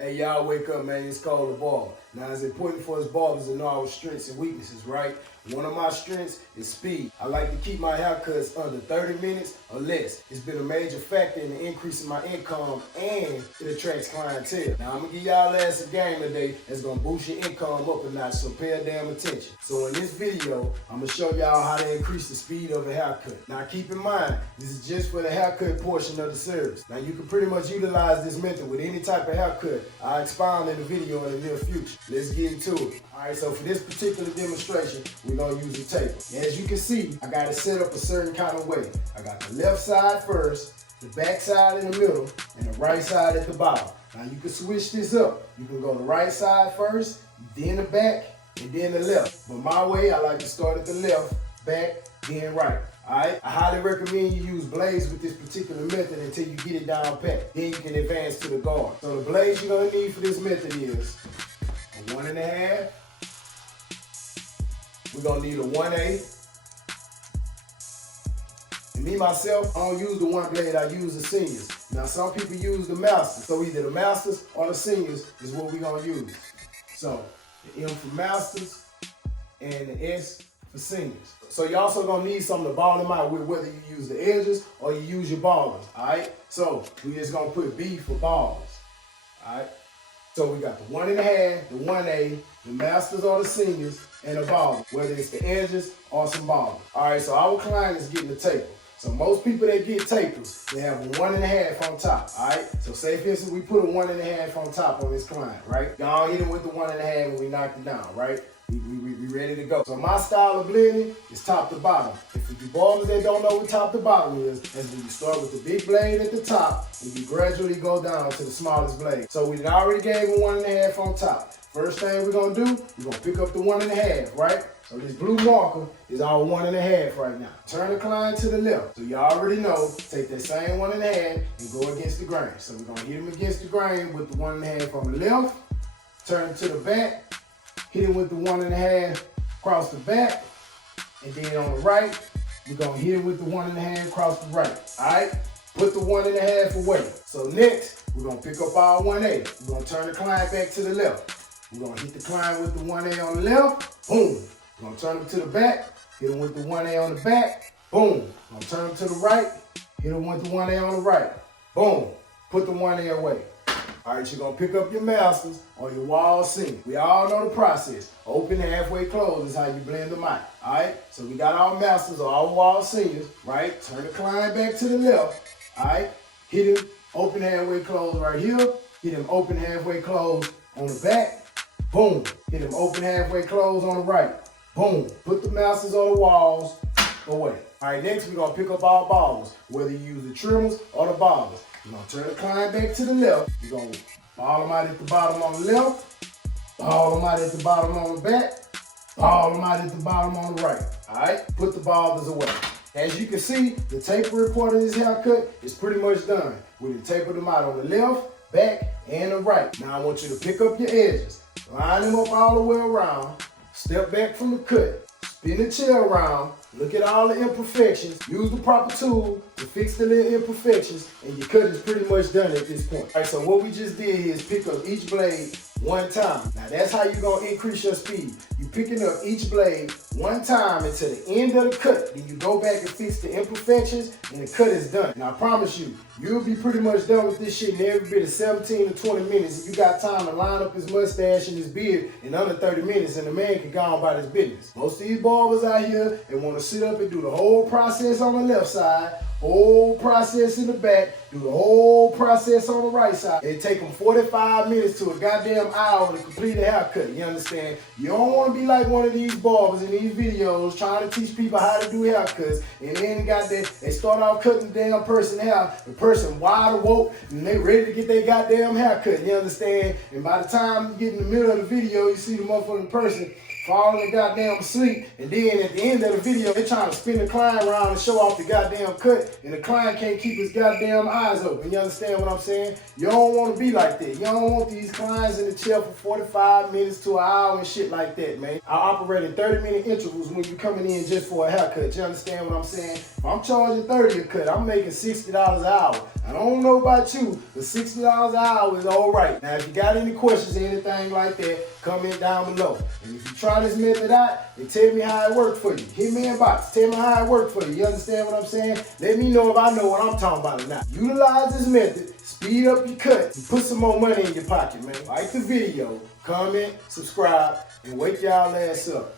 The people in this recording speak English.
Hey, y'all wake up, man. It's called the Barber. Now, it's important for us barbers to know our strengths and weaknesses, right? One of my strengths is speed. I like to keep my haircuts under 30 minutes or less. It's been a major factor in the increase in my income, and it attracts clientele. Now, I'm gonna give y'all ass a game today that's gonna boost your income up a notch, so pay a damn attention. So in this video, I'm gonna show y'all how to increase the speed of a haircut. Now, keep in mind, this is just for the haircut portion of the service. Now, you can pretty much utilize this method with any type of haircut. I'll expound in the video in the near future. Let's get into it. All right, so for this particular demonstration, we're gonna use a taper. As you can see, I got it set up a certain kind of way. I got the left side first, the back side in the middle, and the right side at the bottom. Now you can switch this up. You can go the right side first, then the back, and then the left. But my way, I like to start at the left, back, then right. Alright, I highly recommend you use blades with this particular method until you get it down pat. Then you can advance to the guard. So the blades you're gonna need for this method is a 1.5. We're gonna need a 1/8. And me myself, I don't use the one blade, I use the seniors. Now some people use the masters. So either the masters or the seniors is what we're gonna use. So the M for masters and the S for seniors. So you're also gonna need something to ball them out with, whether you use the edges or you use your ballers, all right? So we just gonna put B for ballers, all right? So we got the 1.5, the 1/8, the masters or the seniors, and the baller, whether it's the edges or some ballers. All right, so our client is getting the taper. So most people that get tapers, they have a 1.5 on top, all right? So say for instance, we put a 1.5 on top on this client, right? Y'all hit him with the 1.5 and we knocked it down, right? We ready to go. So my style of blending is top to bottom. If you barbers that don't know what top to bottom is when you start with the big blade at the top and you gradually go down to the smallest blade. So we already gave him 1.5 on top. First thing we're gonna do, we're gonna pick up the 1.5, right? So this blue marker is our 1.5 right now. Turn the client to the left. So you already know, take that same 1.5 and go against the grain. So we're gonna hit him against the grain with the 1.5 on the left, turn to the back, hit him with the 1.5 across the back, and then on the right, we're gonna hit him with the 1.5 across the right. All right, put the 1.5 away. So next, we're gonna pick up our 1/8. We're gonna turn the client back to the left. We're gonna hit the client with the 1/8 on the left, boom. We're gonna turn him to the back, hit him with the 1/8 on the back, boom. We're gonna turn him to the right, hit him with the 1/8 on the right, boom. Put the 1/8 away. All right, you're gonna pick up your masters or your wall seam. We all know the process. Open, halfway, close is how you blend them out. All right, so we got our masters or our wall seamers, right? Turn the client back to the left. All right, hit him, open, halfway, close right here. Hit him, open, halfway, close on the back. Boom. Hit him, open, halfway, close on the right. Boom. Put the masters on the walls away. All right, next we're gonna pick up our balls, whether you use the trimmers or the ballers. We're gonna turn the client back to the left. We're gonna ball them out at the bottom on the left, ball them out at the bottom on the back, ball them out at the bottom on the right. All right, put the ballers away. As you can see, the tapering part of this haircut is pretty much done. We done tapered them out on the left, back, and the right. Now I want you to pick up your edges, line them up all the way around, step back from the cut, spin the chair around, look at all the imperfections, use the proper tool to fix the little imperfections, and your cut is pretty much done at this point. All right, so what we just did is pick up each blade one time. Now that's how you're gonna increase your speed. You picking up each blade one time until the end of the cut. Then you go back and fix the imperfections and the cut is done. And I promise you, you'll be pretty much done with this shit in every bit of 17 to 20 minutes. You got time to line up his mustache and his beard in under 30 minutes and the man can go on about his business. Most of these barbers out here, they wanna sit up and do the whole process on the left side, whole process in the back, do the whole process on the right side. It take them 45 minutes to a goddamn hour to complete a haircut, you understand? You don't want to be like one of these barbers in these videos trying to teach people how to do haircuts, and then they start off cutting the damn person hair, the person wide awoke, and they ready to get their goddamn haircut, you understand? And by the time you get in the middle of the video, you see the motherfucking person falling goddamn asleep, and then at the end of the video, they trying to spin the client around and show off the goddamn cut, and the client can't keep his goddamn eyes open. You understand what I'm saying? You don't want to be like that. You don't want these clients in the chair for 45 minutes to an hour and shit like that, man. I operate in 30-minute intervals when you coming in just for a haircut. You understand what I'm saying? If I'm charging 30 a cut, I'm making $60 an hour. I don't know about you, but $60 an hour is all right. Now, if you got any questions or anything like that, comment down below. And if you try this method out, and tell me how it worked for you. Hit me in box. Tell me how it worked for you. You understand what I'm saying? Let me know if I know what I'm talking about or not. Utilize this method, speed up your cut, and put some more money in your pocket, man. Like the video, comment, subscribe, and wake y'all ass up.